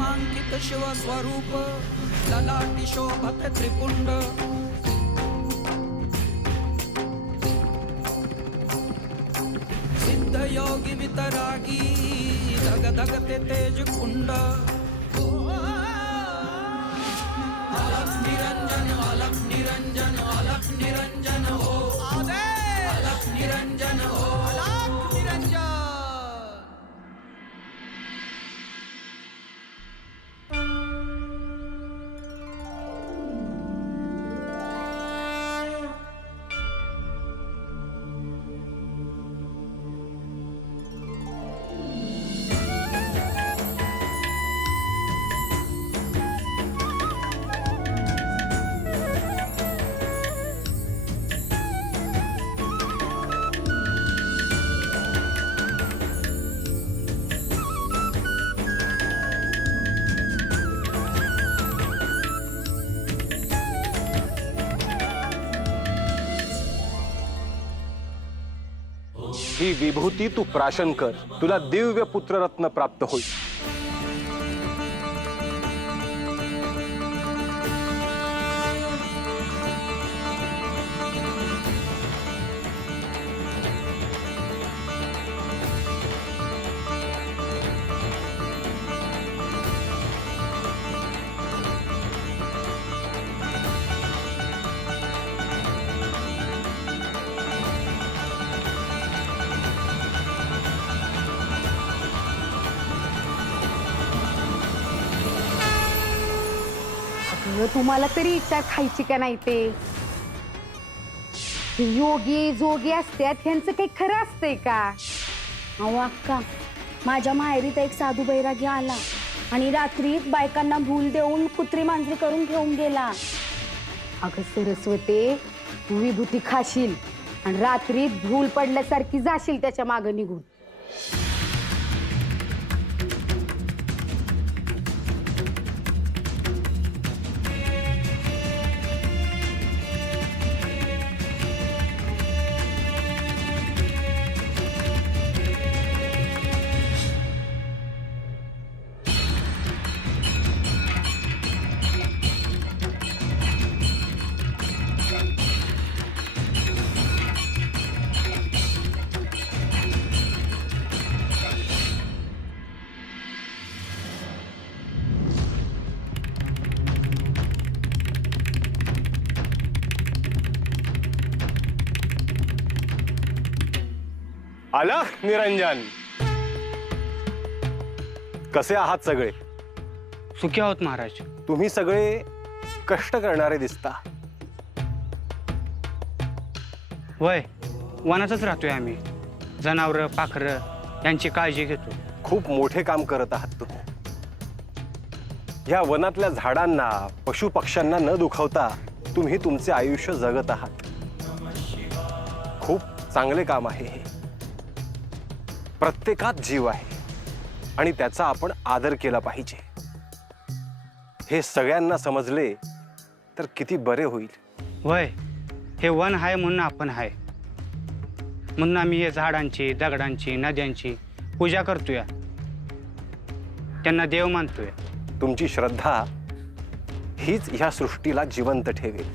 नामांकित शिव स्वरूप ललाटी शोभत त्रिपुंड सिद्ध योगी वितरागी धग धगते तेज कुंड अलख निरंजन अलख निरंजन अलख निरंजन हो अलख निरंजन हो अलख निरंजन। ही विभूती तू प्राशन कर, तुला दिव्य पुत्ररत्न प्राप्त होईल। तुम्हाला तरी इच्छा खायची का नाही ते योगी जोगी असतात ह्यांचं काही खरं असतंय का? अहो अक्का, माझ्या माहेरीत एक साधू बैरागी आला आणि रात्रीत बायकांना भूल देऊन कुत्री मांजरी करून घेऊन गेला। अगं सरस्वते, तू विभूती खाशील आणि रात्रीत भूल पडल्यासारखी जाशील त्याच्या मागं निघून। अलख निरंजन, कसे आहात सगळे? सुखी आहोत महाराज। तुम्ही सगळे कष्ट करणारे दिसता। वय वनातच राहतोय आम्ही, जनावरं पाखरं यांची काळजी घेतो। खूप मोठे काम करत आहात तुम्ही। ह्या वनातल्या झाडांना पशु पक्ष्यांना न दुखावता तुम्ही तुमचे आयुष्य जगत आहात। खूप चांगले काम आहे हे। प्रत्येकात जीव आहे आणि त्याचा आपण आदर केला पाहिजे। हे सगळ्यांना समजले तर किती बरे होईल। वय हे वन आहे म्हणून आपण आहे, म्हणून आम्ही या झाडांची दगडांची नद्यांची पूजा करतोय, त्यांना देव मानतोय। तुमची श्रद्धा हीच ह्या सृष्टीला जिवंत ठेवेल।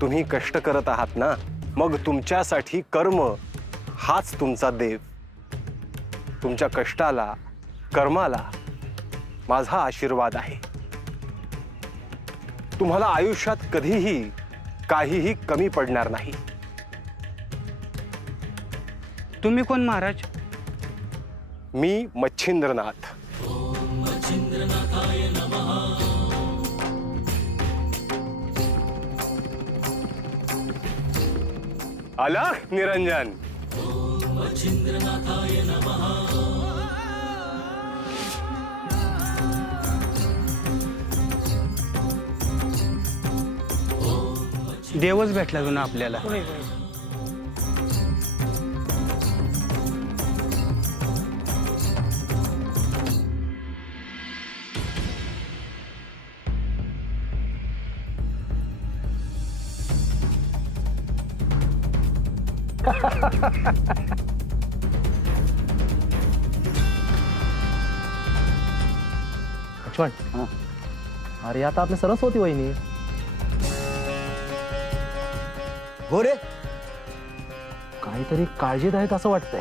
तुम्ही कष्ट करत आहात ना, मग तुमच्यासाठी कर्म हाच तुमचा देव। तुमच्या कष्टाला कर्माला माझा आशीर्वाद आहे। तुम्हाला आयुष्यात कधीही काहीही कमी पडणार नाही। तुम्ही कोण महाराज? मी मच्छिंद्रनाथ। अलख निरंजन। देवच भेटला जुना आपल्याला। लक्ष्मण अरे आता आपली सरस्वती वहिनी हो रे. काहीतरी काळजीत आहेत असं वाटतंय,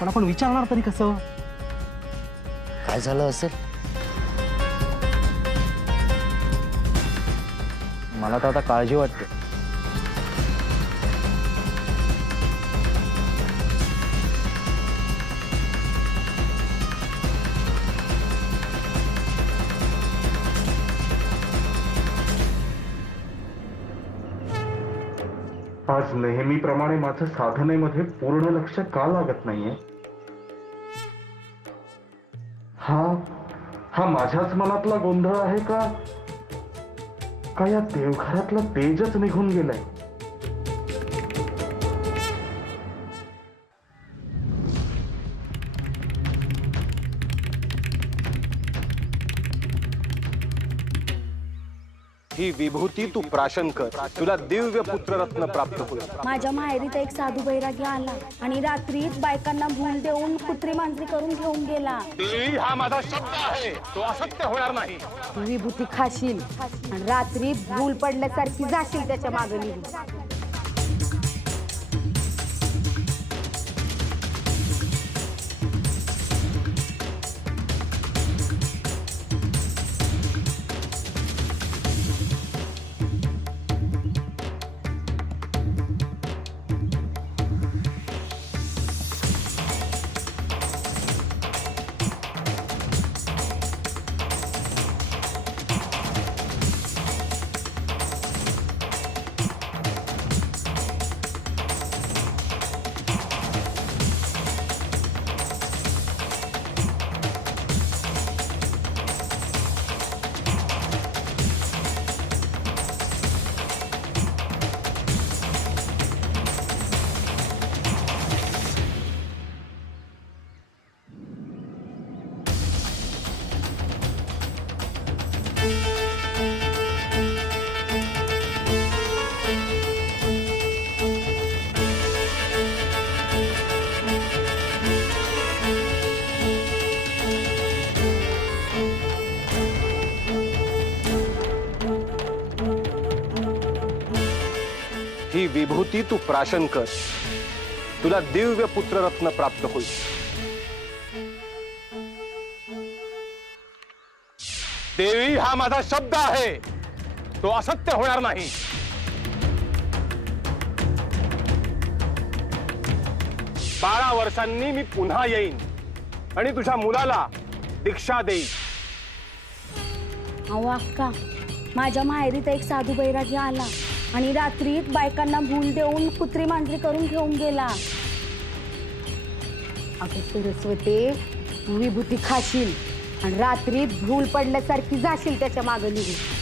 पण आपण विचारणार तरी कसं? काय झालं असेल? मला तर आता काळजी वाटते. आज नेहमीप्रमाणे माझं साधनेमध्ये पूर्ण लक्ष का लागत नाहीये? हा माझ्याच मनातला गोंधळ आहे का या देवघरातलं तेजच निघून गेलंय? ही विभूती तू प्राशन कर, तुला दिव्य पुत्ररत्न प्राप्त होईल. माझ्या माहेरीत एक साधू बैरागी आला आणि रात्रीत बायकांना भूल देऊन कुत्री मांजरी करून घेऊन गेला. हा माझा शब्द आहे, तो असत्य होणार नाही. तू विभूती खाशील आणि रात्रीत भूल पडल्यासारखी जाशील त्याच्या मागे निघून. ही विभूती तू प्राशन कर, तुला दिव्य पुत्ररत्न प्राप्त होईल. देवी हा माझा शब्द आहे, तो असत्य होणार नाही. 12 वर्षांनी मी पुन्हा येईन आणि तुझ्या मुलाला दीक्षा देईन. अहो अक्का, माझ्या माहेरीत एक साधू बैरागी आला आणि रात्रीत बायकांना भूल देऊन कुत्री मांजरी करून घेऊन गेला. अगं सरस्वती, तू विभूती खाशील आणि रात्रीत भूल पडल्यासारखी जाशील त्याच्या मागे निघून.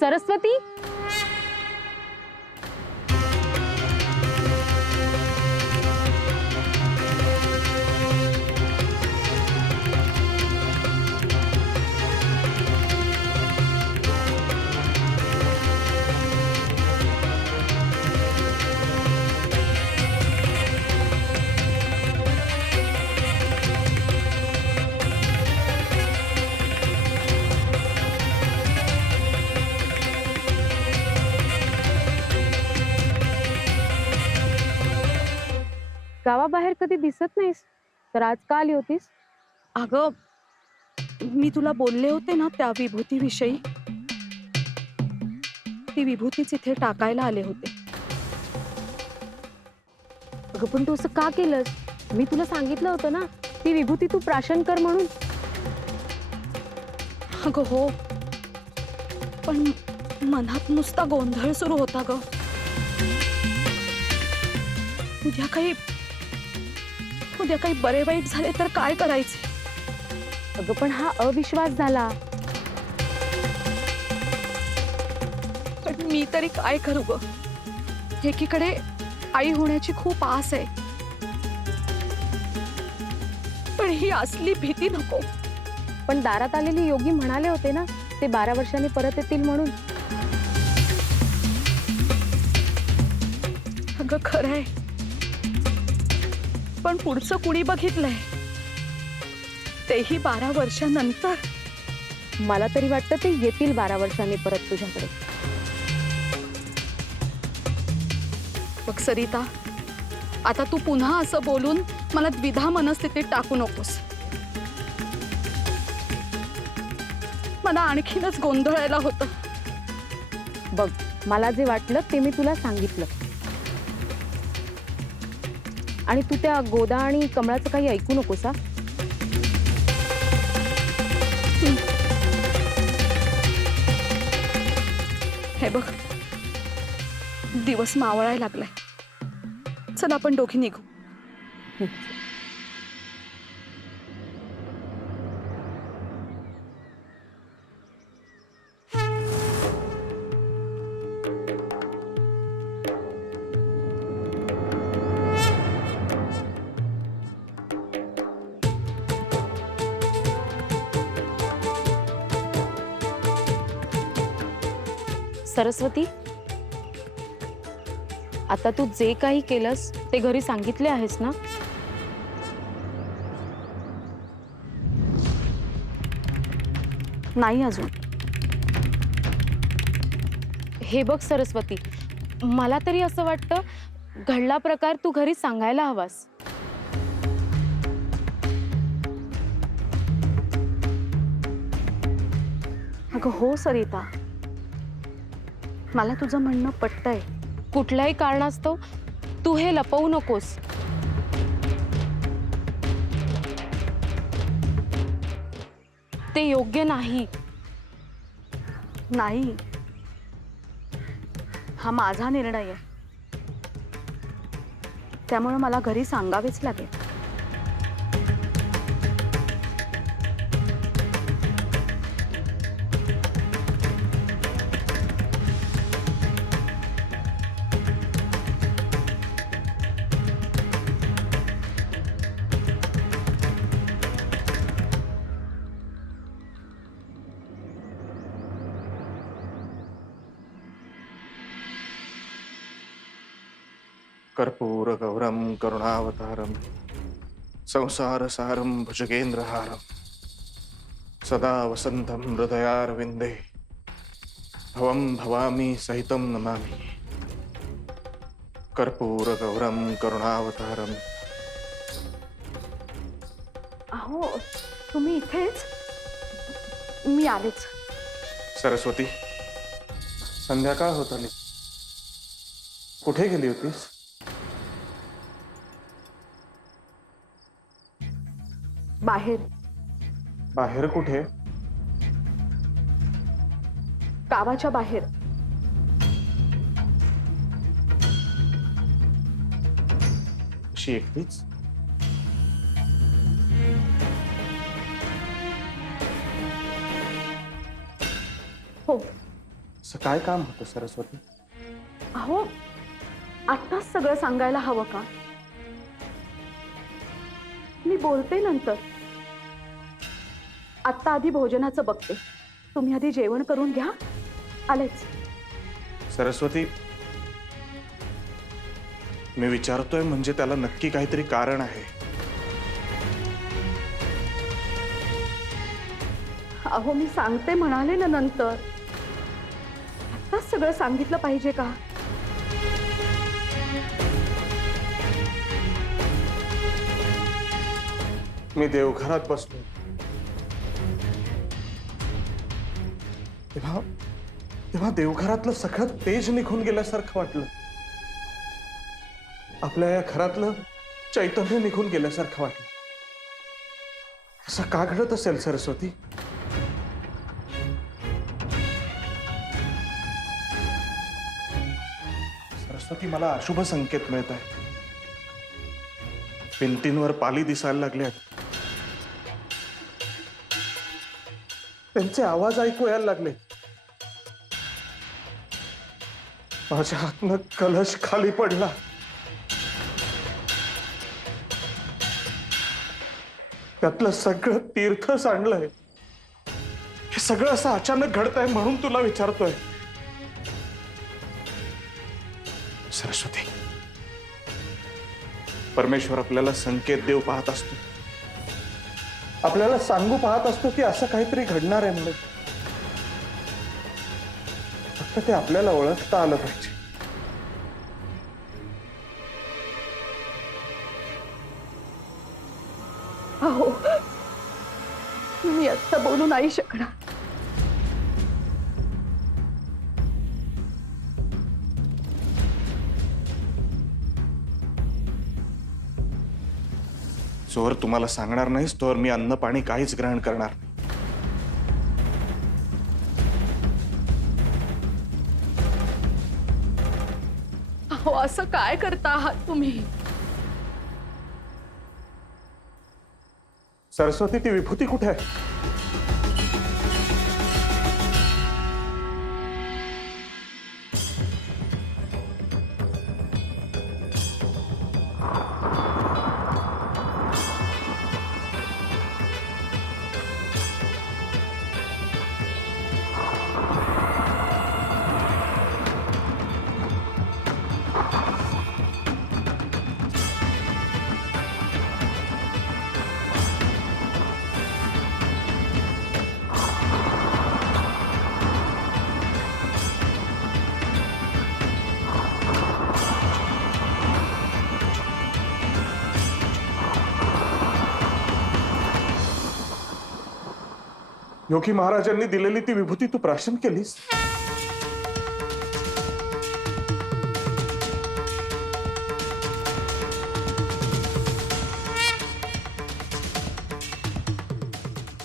सरस्वती, गावाबाहेर कधी दिसत नाहीस, तर आज का आली होतीस? अगं, मी तुला बोलले होते ना त्या विभूतीविषयी. ती विभूतीच इथे टाकायला आले होते. अगं पण तू असं का केलंस? मी तुला सांगितलं होतं ना, ती विभूती तू प्राशन कर म्हणून. अगं हो, पण मनात नुसता गोंधळ सुरू होता ग. उद्या काही बरे वाईट झाले तर काय करायचे? अगं पण हा अविश्वास झाला. पण मी तरी काय करू ग? एकीकडे आई होण्याची खूप आस आहे, पण ही असली भीती नको. पण दारात आलेले योगी म्हणाले होते ना, ते 12 वर्षांनी परत येतील म्हणून. अगं खरंय, पण पुढचं कुणी बघितलंय? तेही 12 वर्षानंतर. मला तरी वाटतं ते येतील 12 वर्षांनी परत तुझ्याकडे. बघ सरिता, आता तू पुन्हा असं बोलून मला द्विधा मनस्थितीत टाकू नकोस. मला आणखीनच गोंधळायला होतं. बघ, मला जे वाटलं ते मी तुला सांगितलं. आणि तू त्या गोदा आणि कमळाचं काही ऐकू नकोस हा. हे बघ, दिवस मावळायला लागलाय. चल आपण दोघी निघू. सरस्वती, आता तू जे काही केलंस ते घरी सांगितले आहेस ना? नाही अजून. हे बघ सरस्वती, मला तरी असं वाटतं घडला प्रकार तू घरी सांगायला हवास. अगं हो सरिता, मला तुझं म्हणणं पटतंय. कुठल्याही कारणास्तव तू हे लपवू नकोस. ते योग्य नाही. नाही, हा माझा निर्णय आहे. त्यामुळे मला घरी सांगावेच लागेल. कर्पूर गौरम करुणावतारम संसार सारम भुजगेंद्रहारम सदा वसंतम हृदयारविंदे भवम भवामी सहितम नमामि. कर्पूर गौरम करुणावतारम. अहो, तुम्ही इथेच? मी आलेच. सरस्वती, संध्याकाळ होत आली. कुठे गेली होतीस? बाहेर. बाहेर कुठे? गावाच्या बाहेर. अशी एकटीच? हो. असं काय काम होतं सरस्वती? अहो, आत्ताच सगळं सांगायला हवं का? मी बोलते नंतर. आत्ता आधी भोजनाचं बघते. तुम्ही आधी जेवण करून घ्या. आलेच. सरस्वती, मी विचारतोय म्हणजे त्याला नक्की काहीतरी कारण आहे. अहो, मी सांगते म्हणाले ना नंतर. आत्ताच सगळं सांगितलं पाहिजे का? मी देवघरात बसलो तेव्हा तेव्हा देवघरातलं सगळं तेज निघून गेल्यासारखं वाटलं. आपल्या या घरातलं चैतन्य निघून गेल्यासारखं वाटलं. असं का घडत असेल सरस्वती? सरस्वती, मला अशुभ संकेत मिळत आहे. भिंतींवर पाली दिसायला लागल्यात. त्यांचे आवाज ऐकू यायला लागले. माझ्या हातनं कलश खाली पडला. त्यातलं सगळं तीर्थ सांडलंय. हे सगळं असं अचानक घडतंय म्हणून तुला विचारतोय. सरस्वती, परमेश्वर आपल्याला संकेत देव पाहत असतो. आपल्याला सांगू पाहत असतो की असं काहीतरी घडणार आहे म्हणून. फक्त ते आपल्याला ओळखता आलं पाहिजे. अहो, मी आता बोलू नाही शकणार. जोवर तुम्हाला सांगणार नाहीस तोवर मी अन्न पाणी काहीच ग्रहण करणार नाही. अहो, असं काय करता आहात तुम्ही? सरस्वती, ती विभूती कुठे आहे? योगी महाराजांनी दिलेली ती विभूती तू प्राशन केलीस?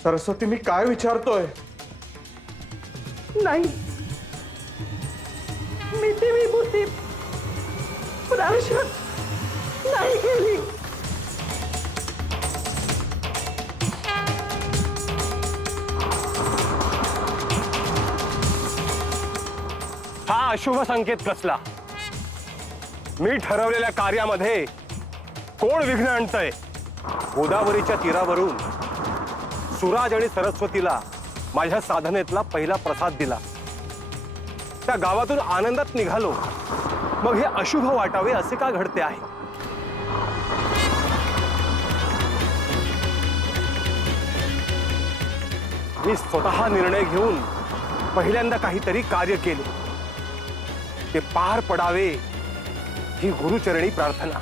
सरस्वती, मी काय विचारतोय? नाही, मी ती विभूती प्राशन नाही केली. हा अशुभ संकेत कसला? मी ठरवलेल्या कार्यामध्ये कोण विघ्न आणतंय? गोदावरीच्या तीरावरून सुराज आणि सरस्वतीला माझ्या साधनेतला पहिला प्रसाद दिला. त्या गावातून आनंदात निघालो. मग हे अशुभ वाटावे असे का घडते आहे? मी स्वतः निर्णय घेऊन पहिल्यांदा काहीतरी कार्य केले. ते पार पडावे ही गुरुचरणी प्रार्थना.